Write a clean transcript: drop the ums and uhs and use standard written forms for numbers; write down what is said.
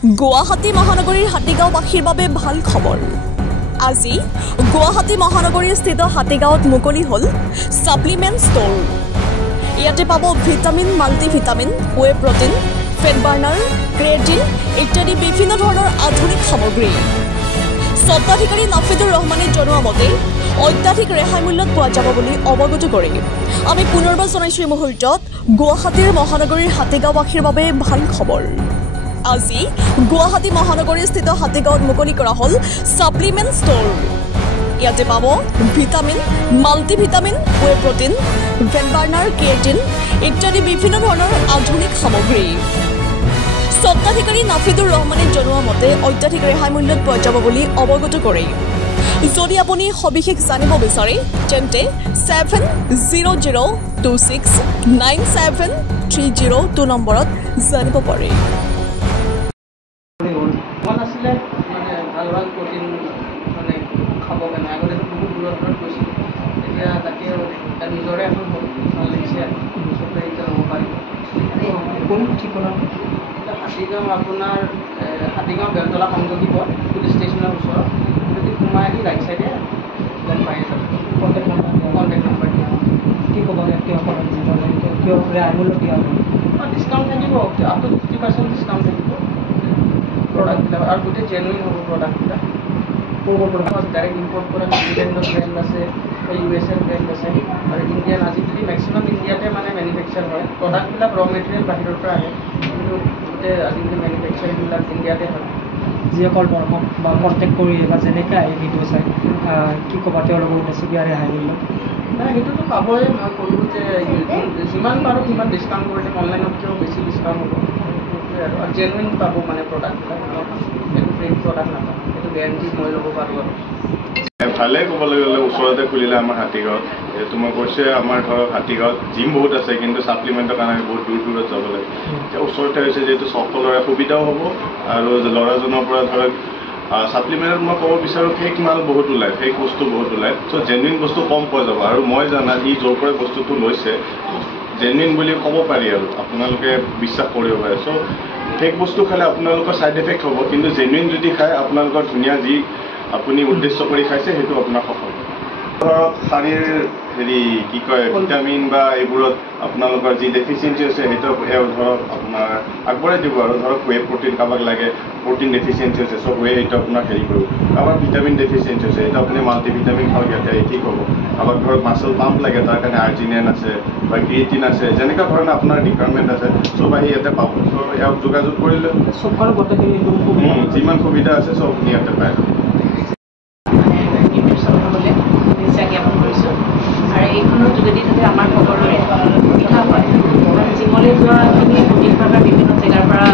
গুৱাহাটী মহানগৰীৰ হাতীগাঁওবাসীৰ বাবে ভাল খবৰ। আজি গুৱাহাটী মহানগৰীৰ স্থিত হাতীগাঁৱত মুকলি হ'ল সাপ্লিমেণ্ট ষ্ট'ৰ। ইয়াতে পাব vitamin, multivitamin, whey protein, fat burner, creatine ইত্যাদি বিভিন্ন ধৰণৰ আধুনিক সামগ্ৰী। স্বত্বাধিকাৰী নাফিদুৰ ৰহমানে জনোৱা মতে অত্যাধিক ৰেহাই মূল্যত পোৱা যাব বুলি অৱগত কৰি আমি পুনৰবাৰ জনাইছোঁ এই মুহূৰ্তত গুৱাহাটীৰ মহানগৰীৰ হাতীগাঁওবাসীৰ বাবে ভাল খবৰ। আজি গুৱাহাটী মহানগৰীৰ স্থিত হাতীগাঁৱত মুকলি কৰা হ'ল সাপ্লিমেণ্ট ষ্ট'ৰ। ইয়াতে পাব vitamin, multivitamin, whey protein, fat burner, creatine ইত্যাদি বিভিন্ন ধৰণৰ আধুনিক সামগ্ৰী। স্বত্বাধিকাৰী নাফিদুৰ ৰহমানে জনোৱা মতে অত্যাধিক ৰেহাই মূল্যত পোৱা যাব বুলি অৱগত কৰি যদি আপুনি সবিশেষ জানিব বিচাৰে তেন্তে 7002697302 নম্বৰত জানিব পাৰে। আছিলে মানে ভাল ভাল প্ৰটিন মানে খাব কাৰণে আগতে বহুত দূৰত গৈছিলোঁ, এতিয়া তাকে নিজৰে এখন ভাল লাগিছে চবেই এতিয়া ল'ব পাৰিব। কোন ঠিকনা? হাতীগাঁও আপোনাৰ হাতীগাঁও বেলতলা সংযোগী পথ পুলিচ ষ্টেচনৰ ওচৰত যদি সোমাই আহি ৰাইট চাইডে গম পাই যাব। কণ্টেক্ট নম্বৰ দিয়া কি ক'ব কিয় ৰেহাই মূল্য দিয়া হ'ব? ডিছকাউণ্ট থাকিব, আপ টু 50% ডিছকাউণ্ট থাকিব প্ৰডাক্টবিলাক আৰু গোটেই জেনুইন হ'ব প্ৰডাক্টবিলাক। ডাইৰেক্ট ইম্পৰ্ট কৰা নিউজিলেণ্ডৰ ব্ৰেণ্ড আছে, USA ব্ৰেণ্ড আছে আৰু ইণ্ডিয়ান আজিকালি মেক্সিমাম ইণ্ডিয়াতে মানে মেনুফেকচাৰ হয়। প্ৰডাক্টবিলাক ৰ মেটেৰিয়েল বাহিৰৰ পৰা আহে কিন্তু গোটেই আজিকালি মেনুফেকচাৰিংবিলাক ইণ্ডিয়াতে হয়। যিসকল দৰ্শক বা কণ্টেক্ট কৰি বা যেনেকৈ আহি ভিডিঅ' চাই কি ক'বা তেওঁলোকৰ উদ্দেশ্যে ৰেহাই মূল্য? নাই সেইটোতো পাবই। মই ক'লোঁ যে যিমান পাৰোঁ সিমান ডিছকাউণ্ট কৰি দিম, অনলাইনতকৈও বেছি ডিছকাউণ্ট হ'ব আৰু জেনুইন পাব মানে প্ৰডাক্টবিলাক। একো ফেক প্ৰডাক্ট নাপাব, সেইটো গেৰেণ্টি মই ল'ব পাৰোঁ আৰু ভালে ক'বলৈ গ'লে ওচৰতে খুলিলে আমাৰ হাতীগাঁৱত। যিহেতু মই কৈছোঁ আমাৰ ধৰক হাতীগাঁৱত জিম বহুত আছে কিন্তু ছাপ্লিমেণ্টৰ কাৰণে বহুত দূৰ দূৰত যাব লাগে। এতিয়া ওচৰতে হৈছে যিহেতু সকলোৰে সুবিধাও হ'ব আৰু ল'ৰাজনৰ পৰা ধৰক ছাপ্লিমেণ্টত মই ক'ব বিচাৰোঁ ফেক মাল বহুত ওলায়, ফেক বস্তু বহুত ওলায়। চ' জেনুইন বস্তু কম পোৱা যাব আৰু মই জানাত ই য'ৰ পৰা বস্তুটো লৈছে জেনুইন বুলি ক'ব পাৰি আৰু আপোনালোকে বিশ্বাস কৰিব পাৰে। চ' ফেক বস্তু খালে আপোনালোকৰ ছাইড এফেক্ট হ'ব কিন্তু জেনুইন যদি খায় আপোনালোকৰ ধুনীয়া যি আপুনি উদ্দেশ্য কৰি খাইছে সেইটো আপোনাৰ সফল। ধৰক শাৰীৰ কি কয় ভিটামিন বা এইবোৰত আপোনালোকৰ যি ডেফিচিয়েঞ্চি আছে সেইটো ধৰক আপোনাৰ আগবঢ়াই দিব আৰু ধৰক ৱে প্ৰটিন কাৰোবাক লাগে, প্ৰটিন ডেফিচিয়েঞ্চি আছে চ' ৱে সেইটো আপোনাক কৰিব। কাৰোবাক ভিটামিন ডেফিচিয়েঞ্চি আছে সেইটো আপুনি মাল্টিভিটামিন খাওক ইয়াতে ঠিক হ'ব। কাৰোবাক ধৰক মাছল পাম্প লাগে তাৰ কাৰণে আৰ্জিনিয়ান আছে বা ক্ৰিয়েটিন আছে, যেনেকুৱা ধৰণে আপোনাৰ ৰিকুৱাৰমেণ্ট আছে চব আহি ইয়াতে পাব। চ' ইয়াক যোগাযোগ কৰিলে চবকাৰ গোটেইখিনি যিমান সুবিধা আছে চব আপুনি ইয়াতে পাই যাব। জ্ঞাপন কৰিছোঁ আৰু এইখনৰ যোগেদি যাতে আমাৰ সকলোৰে সুবিধা হয়। জিমলৈ যোৱাখিনি বিভিন্ন জেগাৰ পৰা